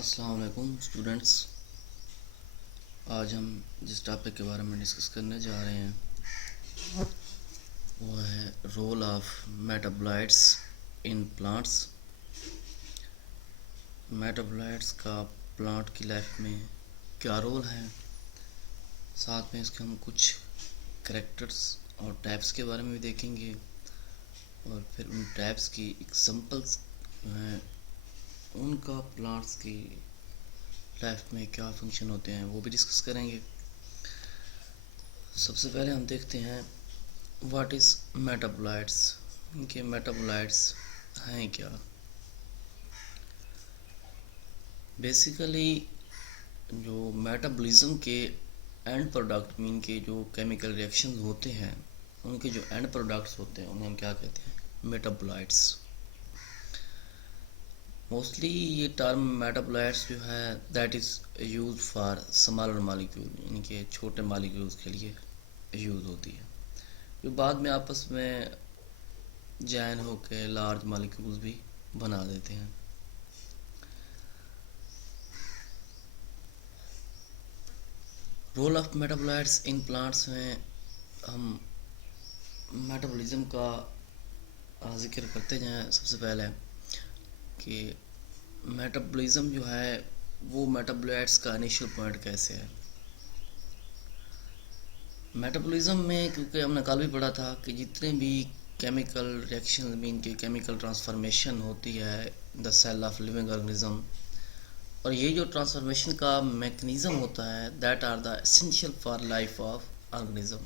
अस्सलाम वालेकुम स्टूडेंट्स। आज हम जिस टॉपिक के बारे में डिस्कस करने जा रहे हैं वो है role of metabolites in plants. Metabolites का प्लांट की लाइफ में क्या रोल है, साथ में इसके हम कुछ कैरेक्टर्स और टाइप्स के बारे में भी देखेंगे और फिर उन टाइप्स की एग्जांपल्स हैं, उनका प्लांट्स की लाइफ में क्या फंक्शन होते हैं वो भी डिस्कस करेंगे। सबसे पहले हम देखते हैं व्हाट इज़ मेटाबोलाइट्स। इनके मेटाबोलाइट्स हैं क्या। बेसिकली जो मेटाबॉलिज्म के एंड प्रोडक्ट मीन के जो केमिकल रिएक्शंस होते हैं उनके जो एंड प्रोडक्ट्स होते हैं उन्हें हम क्या कहते हैं, मेटाबोलाइट्स। मोस्टली ये टर्म मेटाबोलाइट्स जो है that is use for smaller molecule, इनके छोटे मॉलिक्यूल्स के लिए यूज़ होती है, जो बाद में आपस में जॉइन होकर लार्ज मॉलिक्यूल्स भी बना देते हैं। Role of metabolites in plants में हम मेटाबॉलिज्म का जिक्र करते जाएं। सबसे पहले कि मेटाबॉलिज्म जो है वो मेटाबोलाइट्स का इनिशियल पॉइंट कैसे है। मेटाबॉलिज्म में क्योंकि हमने कल भी पढ़ा था कि जितने भी केमिकल रिएक्शन मीन के केमिकल ट्रांसफॉर्मेशन होती है the cell of living organism, और ये जो ट्रांसफॉर्मेशन का मैकेनिज्म होता है that are the essential for life of organism.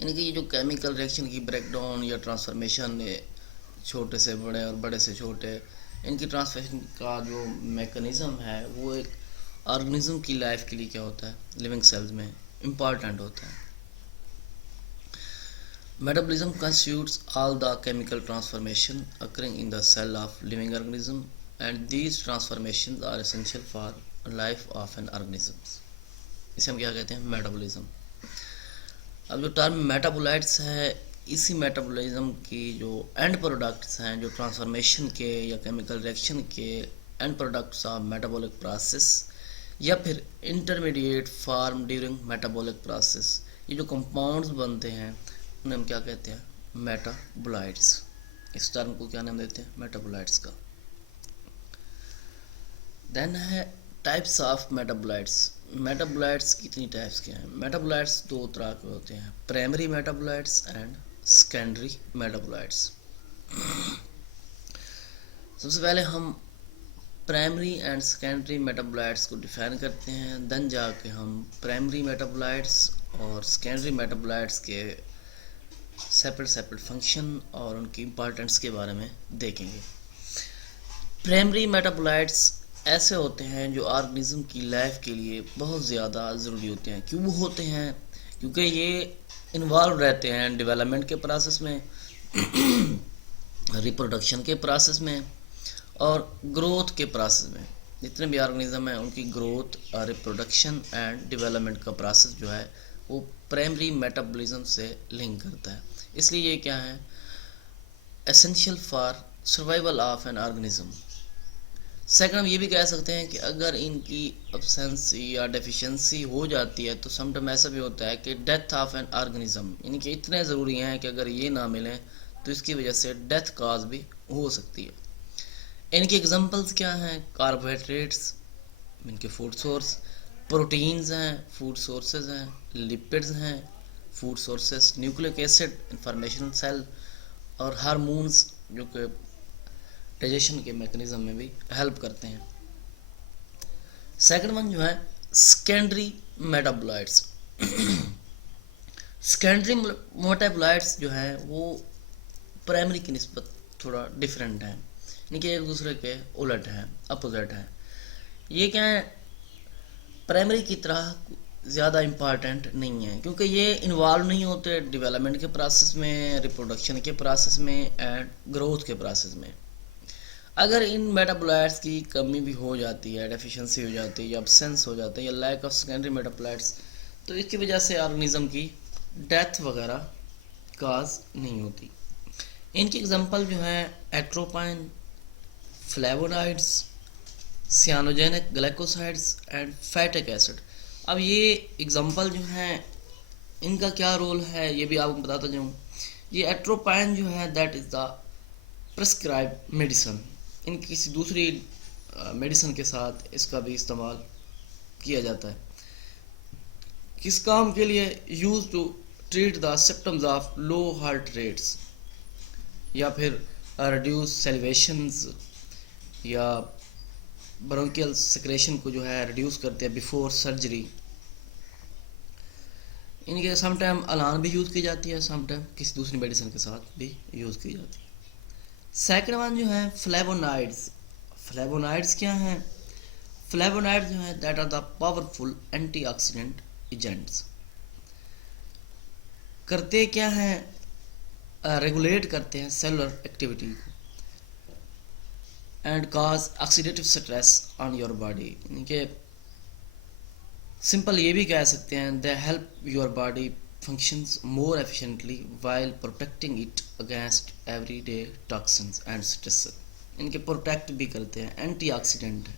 यानी कि ये जो केमिकल रिएक्शन की ब्रेकडाउन या ट्रांसफॉर्मेशन छोटे से बड़े और बड़े से छोटे, इनकी ट्रांसफॉर्मेशन का जो मैकेनिज्म है वो एक ऑर्गेनिज्म की लाइफ के लिए क्या होता है, लिविंग सेल्स में इम्पॉर्टेंट होता है। Metabolism constitutes all the chemical transformation occurring in the cell of living organism, and these transformations are essential for life of an organism. इसे हम क्या कहते हैं, मेटाबॉलिज्म। अब जो टर्म मेटाबोलाइट्स है, इसी मेटाबॉलिज्म की जो एंड प्रोडक्ट्स हैं, जो ट्रांसफॉर्मेशन के या केमिकल रिएक्शन के and products of metabolic process या फिर intermediate form during metabolic process, ये जो कंपाउंड्स बनते हैं उन्हें हम क्या कहते हैं, मेटाबोलाइट्स। इस टर्म को क्या नाम देते हैं, मेटाबोलाइट्स का। देन है टाइप्स ऑफ मेटाबोलाइट्स। मेटाबोलाइट्स कितनी टाइप्स के हैं। मेटाबोलाइट्स दो तरह के होते हैं, primary metabolites and secondary metabolites. सबसे पहले हम प्राइमरी एंड सेकेंडरी मेटाबोलाइट्स को डिफाइन करते हैं, देन जाके हम प्राइमरी मेटाबोलाइट्स और सेकेंडरी मेटाबोलाइट्स के सेपरेट फंक्शन और उनकी इम्पोर्टेंस के बारे में देखेंगे। प्राइमरी मेटाबोलाइट्स ऐसे होते हैं जो ऑर्गेनिज्म की लाइफ के लिए बहुत ज़्यादा ज़रूरी होते हैं। क्यों होते हैं, क्योंकि ये इन्वॉल्व रहते हैं डेवलपमेंट के प्रोसेस में, रिप्रोडक्शन के प्रोसेस में और ग्रोथ के प्रोसेस में। जितने भी ऑर्गेनिज्म हैं उनकी ग्रोथ और रिप्रोडक्शन एंड डेवलपमेंट का प्रोसेस जो है वो प्राइमरी मेटाबॉलिज्म से लिंक करता है। इसलिए ये क्या है, essential for survival of an organism. Second हम ये भी कह सकते हैं कि अगर इनकी एब्सेंस या डेफिशिएंसी हो जाती है तो समटाइम ऐसा भी होता है कि डेथ ऑफ एन ऑर्गेनिज्म, यानी कि इतने ज़रूरी हैं कि अगर ये ना मिले तो इसकी वजह से डेथ काज भी हो सकती है। इनके एग्जांपल्स क्या हैं, कार्बोहाइड्रेट्स इनके फूड सोर्स, प्रोटीन्स हैं फूड सोर्सेज हैं, लिपिड्स हैं food sources, nucleic acid information cell और हार्मोन्स जो कि डाइजेशन के मैकेनिज्म में भी हेल्प करते हैं। सेकंड वन जो है सेकेंडरी मेटाबोलाइट्स। सेकेंडरी मेटाबोलाइट्स जो है वो प्राइमरी की निस्बत थोड़ा डिफरेंट है, यानी कि एक दूसरे के उलट हैं, अपोजिट हैं। ये क्या है, प्राइमरी की तरह ज़्यादा इम्पॉर्टेंट नहीं है क्योंकि ये इन्वॉल्व नहीं होते डेवलपमेंट के प्रोसेस में, रिप्रोडक्शन के प्रोसेस में एंड ग्रोथ के प्रोसेस में। अगर इन मेटाबोलाइट्स की कमी भी हो जाती है, डेफिशिएंसी हो जाती है या एब्सेंस हो जाता है या लैक ऑफ सेकेंडरी मेटाबोलाइट्स, तो इसकी वजह से ऑर्गेनिज्म की डेथ वगैरह काज नहीं होती। इनकी एग्जांपल जो है atropine, flavonoids, cyanogenic glycosides and phytic acid. अब ये एग्जांपल जो हैं इनका क्या रोल है ये भी आपको बताता जाऊँ। ये एट्रोपाइन जो है that is the prescribe medicine, in किसी दूसरी मेडिसिन के साथ इसका भी इस्तेमाल किया जाता है। किस काम के लिए? Use to treat the symptoms of low heart rates, या फिर रिड्यूस सेलिवेशंस, या ब्रोंकियल सिक्रेशन को जो है रिड्यूस करते हैं बिफोर सर्जरी। इनके समटाइम अलान भी यूज़ की जाती है, समटाइम किसी दूसरी मेडिसिन के साथ भी यूज़ की जाती है। सेकंड वन जो है फ्लेवोनाइड्स। फ्लेवोनाइड्स क्या हैं? फ्लेवोनाइड्स जो है that are the powerful antioxidant agents. करते क्या हैं? रेगुलेट करते हैं सेलुलर एक्टिविटी को and cause oxidative stress on your body. इनके सिंपल ये भी कह सकते हैं they help your body functions more efficiently while protecting it against everyday toxins and stress। इनके प्रोटेक्ट भी करते हैं, एंटीऑक्सीडेंट है।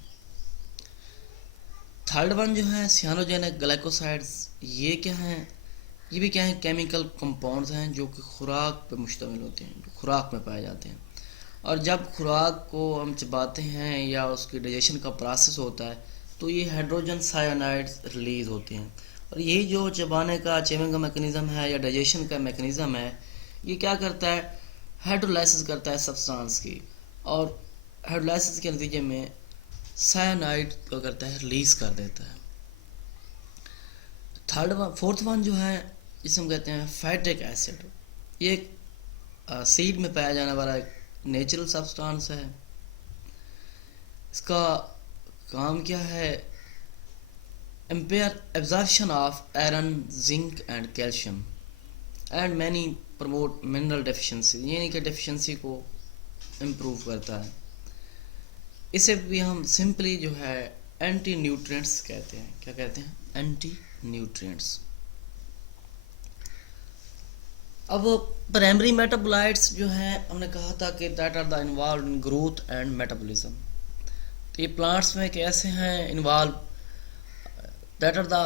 थर्ड वन जो है सियानोजेनिक ग्लाइकोसाइड्स। ये क्या हैं? ये भी क्या है? केमिकल कंपाउंड्स हैं जो कि खुराक पे मुश्तमिल होते हैं, जो खुराक में पाए जाते हैं। और जब खुराक को हम चबाते हैं या उसकी डाइजेशन का प्रोसेस होता है तो ये हाइड्रोजन साइनाइड्स रिलीज़ होते हैं। और यही जो चबाने का चेविंग का मैकेनिज़्म है या डाइजेशन का मैकेनिज़्म है, ये क्या करता है? हाइड्रोलाइसिस करता है सब्सटेंस की, और हाइड्रोलाइसिस के नतीजे में साइनाइड क्या करता है? रिलीज़ कर देता है। फोर्थ वन जो है जिसे हम कहते हैं फैटिक एसिड। ये एक सीड में पाया जाने वाला एक नेचुरल सब्सटेंस है। इसका काम क्या है? Empire absorption of iron, zinc and calcium and many promote mineral deficiency, यानी कि डेफिशिएंसी को इम्प्रूव करता है। इसे भी हम सिंपली जो है एंटी न्यूट्रिएंट्स कहते हैं। क्या कहते हैं? Anti nutrients. अब प्राइमरी मेटाबोलाइट्स जो हैं हमने कहा था कि that are the involve in growth and metabolism. तो ये प्लांट्स में कैसे हैं involve? That are the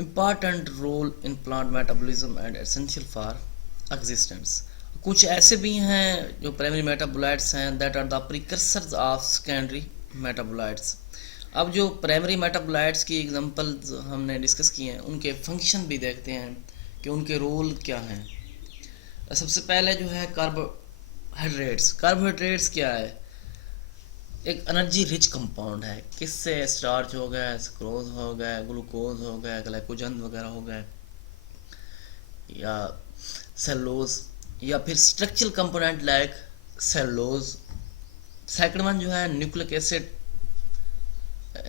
important role in plant metabolism and essential for existence. कुछ ऐसे भी हैं जो प्राइमरी मेटाबोलाइट्स हैं that are the precursors of secondary metabolites. अब जो प्राइमरी मेटाबोलाइट्स की एग्जांपल्स हमने डिस्कस किए हैं उनके फंक्शन भी देखते हैं कि उनके रोल क्या हैं। सबसे पहले जो है कार्बोहाइड्रेट्स। कार्बोहाइड्रेट्स क्या है? एक एनर्जी रिच कंपाउंड है। किससे? स्टार्च हो गया, सुक्रोज हो गया, ग्लूकोज हो गया, ग्लाइकोजन वगैरह हो गए, या सेलुलोज, या फिर structural component like cellulose. Second one जो है न्यूक्लिक एसिड।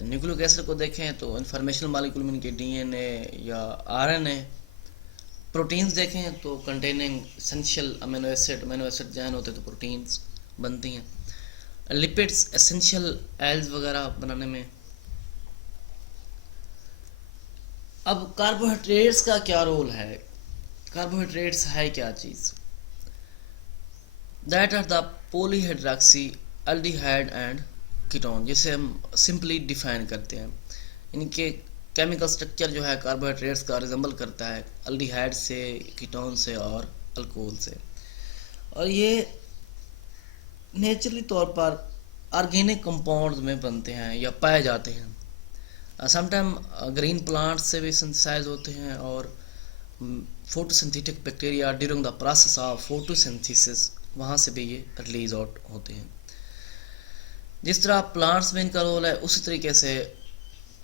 न्यूक्लिक एसिड को देखें तो इंफॉर्मेशनल मॉलिक्यूल में इनके डीएनए या आरएनए। प्रोटीन्स देखें तो containing essential amino acid Jain होते तो प्रोटीन्स बनती हैं। लिपिड्स एसेंशियल ऑयल्स वगैरह बनाने में। अब कार्बोहाइड्रेट्स का क्या रोल है? कार्बोहाइड्रेट्स है क्या चीज़? That are the polyhydroxy aldehyde and ketone, जिसे हम सिंपली डिफाइन करते हैं। इनके केमिकल स्ट्रक्चर जो है कार्बोहाइड्रेट्स का रिजेंबल करता है एल्डिहाइड से, कीटोन से और अल्कोहल से। और ये नेचुरली तौर पर ऑर्गेनिक कंपाउंड्स में बनते हैं या पाए जाते हैं। समटाइम ग्रीन प्लांट्स से भी सिंथेसाइज होते हैं, और photosynthetic bacteria during the process of photosynthesis वहाँ से भी ये रिलीज आउट होते हैं। जिस तरह प्लांट्स में इनका रोल है उसी तरीके से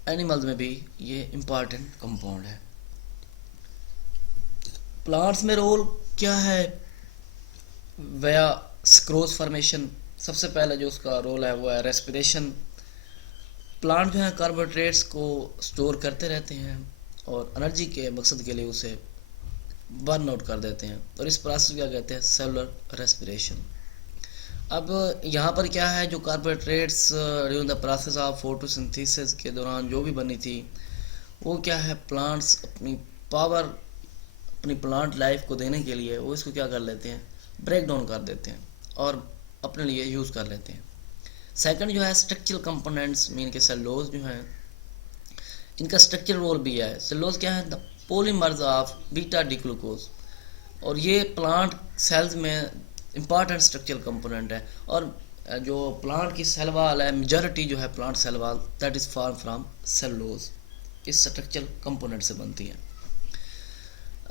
एनिमल्स में भी ये इम्पॉर्टेंट कंपाउंड है। प्लांट्स में रोल क्या है? वया स्क्रोज फॉर्मेशन। सबसे पहले जो उसका रोल है वो है रेस्पिरेशन। प्लांट जो है कार्बोहाइड्रेट्स को स्टोर करते रहते हैं और एनर्जी के मकसद के लिए उसे बर्न आउट कर देते हैं, और इस प्रोसेस क्या कहते हैं? Cellular respiration. अब यहाँ पर क्या है, जो carbohydrates during the process of photosynthesis के दौरान जो भी बनी थी वो क्या है, प्लांट्स अपनी पावर, अपनी प्लांट लाइफ को देने के लिए वो इसको क्या कर लेते हैं? ब्रेक डाउन कर देते हैं और अपने लिए यूज़ कर लेते हैं। सेकंड जो है स्ट्रक्चरल कंपोनेंट्स मीन के सेलुलोज जो है इनका स्ट्रक्चरल रोल भी है। सेलुलोज क्या है? The polymers of beta D glucose, और ये प्लांट सेल्स में इम्पॉर्टेंट स्ट्रक्चरल कंपोनेंट है। और जो प्लांट की सेल वाल है, मेजॉरिटी जो है plant cell wall that is form from cellulose, इस स्ट्रक्चरल कंपोनेंट से बनती है।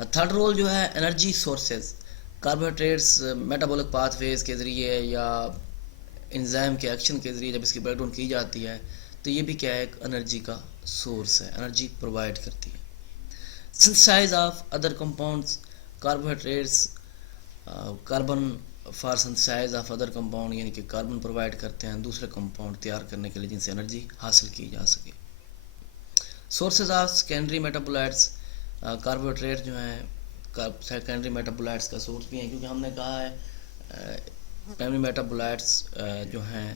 थर्ड रोल जो है energy sources, carbohydrates metabolic pathways के ज़रिए या एंजाइम के एक्शन के ज़रिए जब इसकी ब्रेकडाउन की जाती है तो ये भी क्या है? एक एनर्जी का सोर्स है, एनर्जी प्रोवाइड करती है। Synthesise of other compounds, carbohydrates carbon for synthesise of other compound, यानी कि कार्बन प्रोवाइड करते हैं दूसरे कंपाउंड तैयार करने के लिए जिनसे एनर्जी हासिल की जा सके। Sources of secondary metabolites, carbohydrate जो हैं सेकेंडरी मेटाबोलाइट्स का सोर्स भी है, क्योंकि हमने कहा है प्राइमरी मेटाबोलाइट्स जो हैं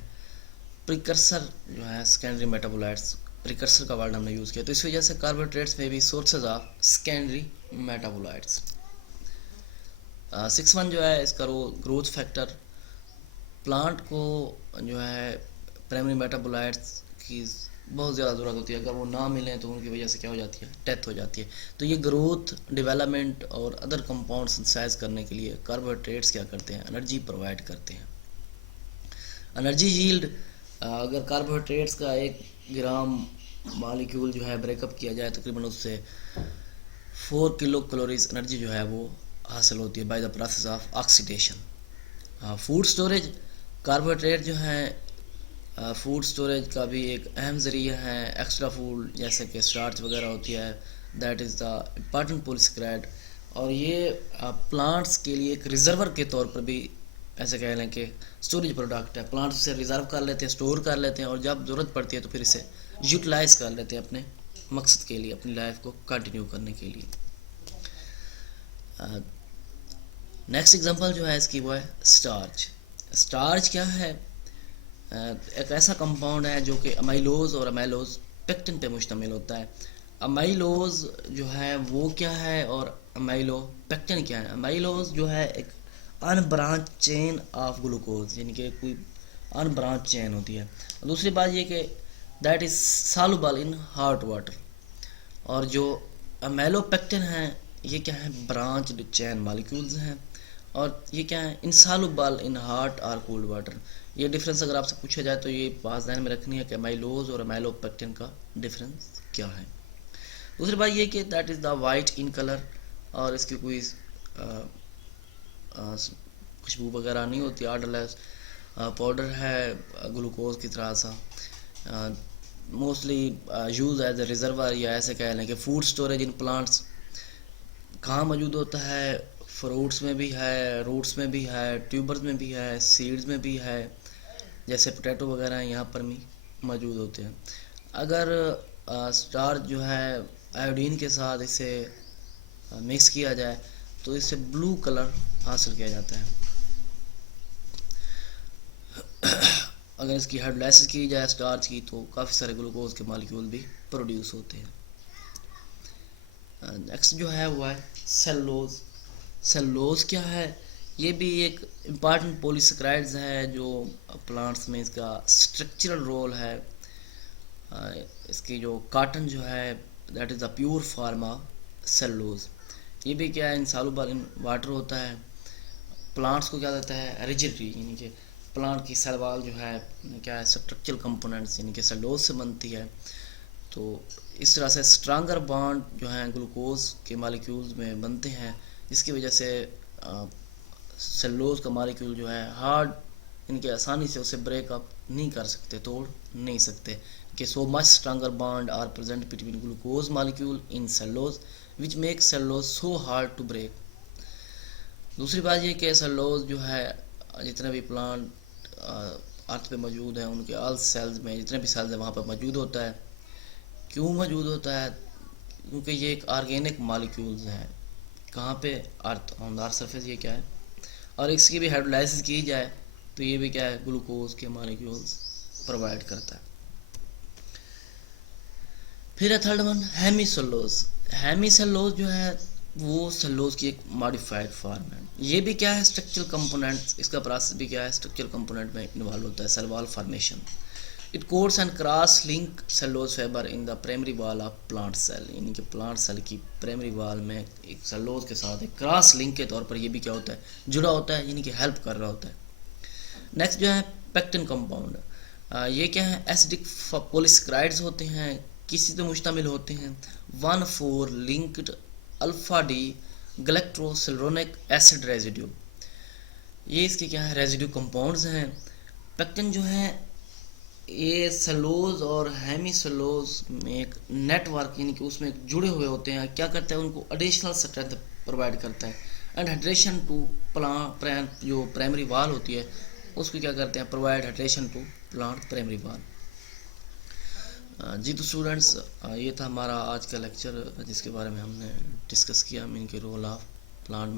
प्रिकर्सर जो है सेकेंडरी मेटाबोलाइट्स, प्रिकर्सर का वर्ड हमने यूज़ किया, तो इस वजह से कार्बोहाइड्रेट्स में भी सोर्सेज ऑफ सेकेंडरी मेटाबोलाइट्स। 6 जो है इसका रोल ग्रोथ फैक्टर, प्लांट को जो है प्राइमरी मेटाबोलाइट्स की बहुत ज़्यादा ज़रूरत होती है, अगर वो ना मिलें तो उनकी वजह से क्या हो जाती है? डेथ हो जाती है। तो ये ग्रोथ, डेवलपमेंट और अदर कंपाउंड सिंथेसाइज करने के लिए कार्बोहाइड्रेट्स क्या करते हैं? एनर्जी प्रोवाइड करते हैं। एनर्जी यील्ड, अगर कार्बोहाइड्रेट्स का 1 ग्राम मॉलिक्यूल जो है ब्रेकअप किया जाए तकरीबन उससे 4 किलो कैलोरीज एनर्जी जो है वो हासिल होती है by the process of oxidation. Food storage, carbohydrate जो है फूड स्टोरेज का भी एक अहम ज़रिया है। एक्स्ट्रा फूड जैसे कि स्टार्च वगैरह होती है that is the important polysaccharide, और ये प्लांट्स के लिए एक रिजर्वर के तौर पर भी ऐसे कह लें कि स्टोरेज प्रोडक्ट है। प्लांट्स इसे रिजर्व कर लेते हैं, स्टोर कर लेते हैं, और जब ज़रूरत पड़ती है तो फिर इसे यूटिलाइज़ कर लेते हैं अपने मकसद के लिए, अपनी लाइफ को कंटिन्यू करने के लिए। नेक्स्ट एग्जांपल जो है इसकी वो है स्टार्च। स्टार्च क्या है? एक ऐसा कंपाउंड है जो कि अमाइलोज और अमाइलोज पेक्टिन पे मुश्तमिल होता है। अमाइलोज जो है वो क्या है और अमाइलो पेक्टिन क्या है? अमाइलोज जो है एक अनब्रांच चेन ऑफ ग्लूकोज, यानी कि कोई अनब्रांच चेन होती है। दूसरी बात ये कि that is soluble in hot water, और जो अमाइलोपेक्टिन है ये क्या है? ब्रांच्ड चेन मॉलिक्यूल्स हैं, और ये क्या है? इनसॉल्युबल इन हॉट और कोल्ड वाटर। ये डिफरेंस अगर आपसे पूछा जाए तो ये बात ध्यान में रखनी है कि अमाइलोज और अमाइलोपेक्टिन का डिफरेंस क्या है। दूसरी बात ये कि that is the white in colour, और इसकी कोई खुशबू वगैरह नहीं होती, ऑर्डरलेस पाउडर है ग्लूकोज की तरह सा, mostly use as a reservoir, या ऐसे कह लें कि फूड स्टोरेज इन प्लांट्स। कहाँ मौजूद होता है? फ्रूट्स में भी है, रूट्स में भी है, ट्यूबर्स में भी है, सीड्स में भी है, जैसे पोटैटो वगैरह यहाँ पर भी मौजूद होते हैं। अगर स्टार्च जो है आयोडीन के साथ इसे मिक्स किया जाए तो इससे ब्लू कलर हासिल किया जाता है। अगर इसकी हाइड्रोलाइसिस की जाए स्टार्च की तो काफ़ी सारे ग्लूकोज के मॉलिक्यूल भी प्रोड्यूस होते हैं। नेक्स्ट जो है वो है सेलुलोज। सेलुलोज क्या है? ये भी एक इम्पॉर्टेंट पॉलीसेकेराइड्स है जो प्लांट्स में इसका स्ट्रक्चरल रोल है। इसकी जो कॉटन जो है that is the pure form of cellulose. ये भी क्या है? इनसॉल्युबल इन वाटर होता है। प्लांट्स को क्या देता है? रिजिडिटी, यानी कि प्लांट की सेल वॉल जो है क्या है? स्ट्रक्चरल कंपोनेंट्स यानी कि सेलुलोज से बनती है। तो इस तरह से स्ट्रांगर बॉन्ड जो है ग्लूकोज के मॉलिक्यूल्स में बनते हैं, जिसकी वजह से सेलुलोज का मॉलिक्यूल जो है हार्ड, इनके आसानी से उसे ब्रेकअप नहीं कर सकते, तोड़ नहीं सकते, कि so much stronger bond are present between glucose molecule in cellulose which make cellulose so hard to break. दूसरी बात ये कि सेलुलोज जो है जितने भी प्लांट अर्थ पे मौजूद हैं उनके ऑल सेल्स में, जितने भी सेल्स हैं वहाँ पर मौजूद होता है। क्यों मौजूद होता है? क्योंकि ये एक ऑर्गेनिक मॉलिक्यूल्स हैं। कहाँ पे? अर्थ, ऑन द अर्थ सरफेस। ये क्या है? और इसकी भी हाइड्रोलाइसिस की जाए तो ये भी क्या है? ग्लूकोज के मॉलिक्यूल्स प्रोवाइड करता है। फिर है थर्ड वन हेमीसेलुलोज। हेमीसेलुलोज जो है वो सेलुलोज की एक मॉडिफाइड फॉर्म है। ये भी क्या है, स्ट्रक्चरल कंपोनेंट, इसका प्रोसेस भी क्या है, स्ट्रक्चरल कंपोनेंट में इन्वॉल्व होता है, cell wall formation. It coats and cross link cellulose fibre in the primary wall of plant cell, यानी कि प्लांट सेल की प्राइमरी वॉल में एक सेलुलोज के साथ एक क्रॉस लिंक के तौर पर ये भी क्या होता है, जुड़ा होता है, यानी कि हेल्प कर रहा होता है। नेक्स्ट जो है पेक्टिन कंपाउंड, ये क्या है, एसिडिक पॉलीसेकेराइड्स होते हैं, किसी से मुश्तमिल होते हैं 1,4 linked alpha D galacturonic acid residue. ये इसके क्या है, रेजिड्यू कंपाउंड्स हैं। पेक्टिन जो है ये सेलुलोज और हेमीसेलुलोज में एक नेटवर्क, यानी कि उसमें जुड़े हुए होते हैं, क्या करता है, उनको एडिशनल स्ट्रेंथ प्रोवाइड करता है एंड हाइड्रेशन टू प्लांट, जो प्राइमरी वाल होती है उसको क्या करते हैं, provide hydration to plant primary wall. जी तो स्टूडेंट्स, ये था हमारा आज का लेक्चर जिसके बारे में हमने डिस्कस किया इनके रोल ऑफ प्लांट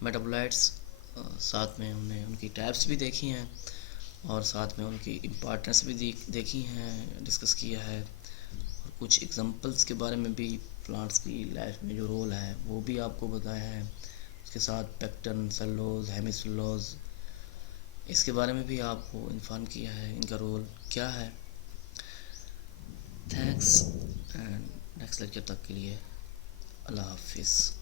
मेटाबोलाइट्स, साथ में हमने उनकी टाइप्स भी देखी हैं और साथ में उनकी इम्पॉर्टेंस भी देखी हैं, डिस्कस किया है, और कुछ एग्जांपल्स के बारे में भी प्लांट्स की लाइफ में जो रोल है वो भी आपको बताया है। उसके साथ पेक्टिन, सेलुलोज, हेमीसेलुलोज, इसके बारे में भी आपको इन्फॉर्म किया है, इनका रोल क्या है। थैंक्स एंड नेक्स्ट लेक्चर तक के लिए अल्लाह हाफिज़।